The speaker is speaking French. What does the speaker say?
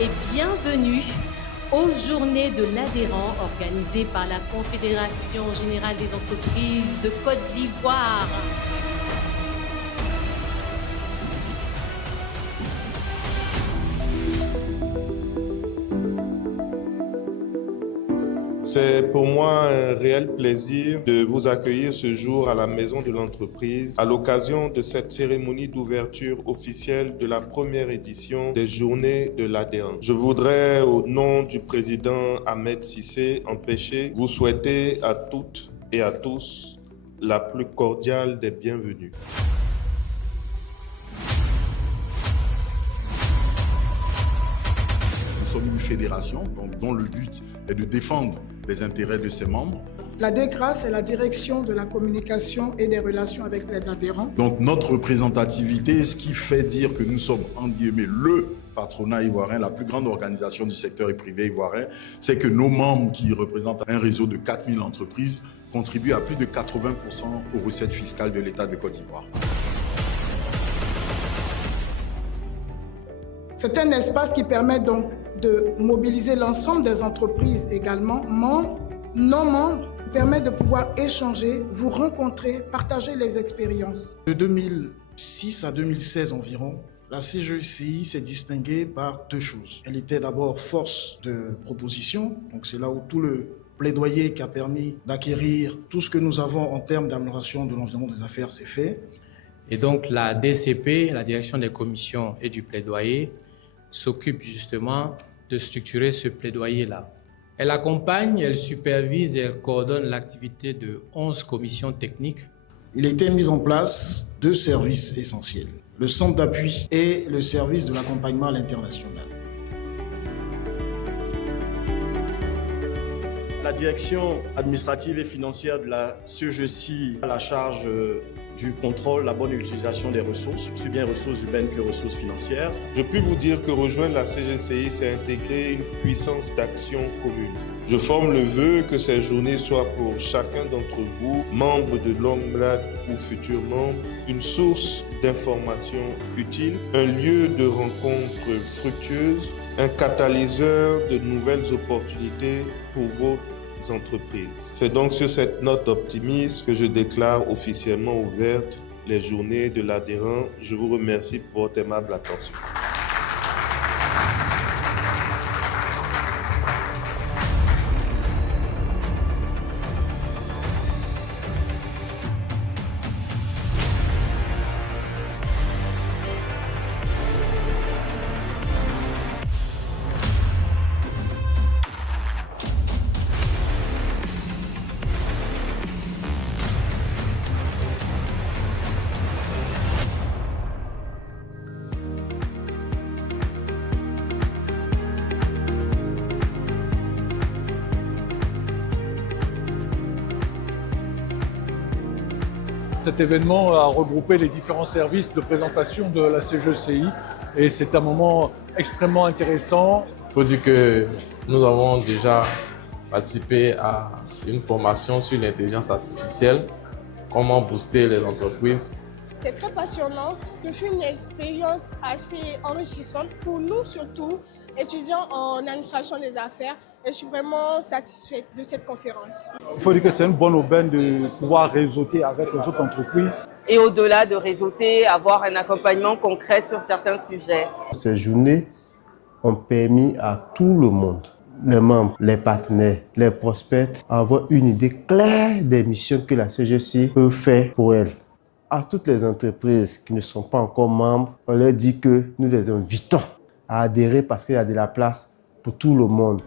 et bienvenue aux Journées de l'adhérent organisées par la Confédération Générale des Entreprises de Côte d'Ivoire. C'est pour moi un réel plaisir de vous accueillir ce jour à la Maison de l'Entreprise à l'occasion de cette cérémonie d'ouverture officielle de la première édition des Journées de l'adhérent. Je voudrais, au nom du président Ahmed Cissé Empêché, vous souhaiter à toutes et à tous la plus cordiale des bienvenues. Nous sommes une fédération dont le but est de défendre les intérêts de ses membres. La DECRA, c'est la direction de la communication et des relations avec les adhérents. Donc notre représentativité, ce qui fait dire que nous sommes, entre guillemets, le patronat ivoirien, la plus grande organisation du secteur privé ivoirien, c'est que nos membres, qui représentent un réseau de 4000 entreprises, contribuent à plus de 80% aux recettes fiscales de l'État de Côte d'Ivoire. C'est un espace qui permet donc de mobiliser l'ensemble des entreprises également, membres, non membres, permet de pouvoir échanger, vous rencontrer, partager les expériences. De 2006 à 2016 environ, la CGECI s'est distinguée par deux choses. Elle était d'abord force de proposition, donc c'est là où tout le plaidoyer qui a permis d'acquérir tout ce que nous avons en termes d'amélioration de l'environnement des affaires s'est fait. Et donc la DCP, la direction des commissions et du plaidoyer, s'occupe justement de structurer ce plaidoyer-là. Elle accompagne, elle supervise et elle coordonne l'activité de 11 commissions techniques. Il a été mis en place deux services essentiels, le centre d'appui et le service de l'accompagnement à l'international. La direction administrative et financière de la CGECI a la charge du contrôle, la bonne utilisation des ressources, aussi bien ressources humaines que ressources financières. Je puis vous dire que rejoindre la CGCI, c'est intégrer une puissance d'action commune. Je forme le vœu que ces journées soient pour chacun d'entre vous, membres de longue date ou futurs membres, une source d'informations utiles, un lieu de rencontres fructueuses, un catalyseur de nouvelles opportunités pour vos entreprises. C'est donc sur cette note d'optimisme que je déclare officiellement ouvertes les journées de l'adhérent. Je vous remercie pour votre aimable attention. Cet événement a regroupé les différents services de présentation de la CGECI et c'est un moment extrêmement intéressant. Il faut dire que nous avons déjà participé à une formation sur l'intelligence artificielle, comment booster les entreprises. C'est très passionnant. Ce fut une expérience assez enrichissante pour nous surtout, étudiants en administration des affaires. Et je suis vraiment satisfaite de cette conférence. Il faut dire que c'est une bonne aubaine de pouvoir réseauter avec les autres entreprises. Et au-delà de réseauter, avoir un accompagnement concret sur certains sujets. Ces journées ont permis à tout le monde, les membres, les partenaires, les prospects, d'avoir une idée claire des missions que la CGECI peut faire pour elles. À toutes les entreprises qui ne sont pas encore membres, on leur dit que nous les invitons à adhérer parce qu'il y a de la place pour tout le monde.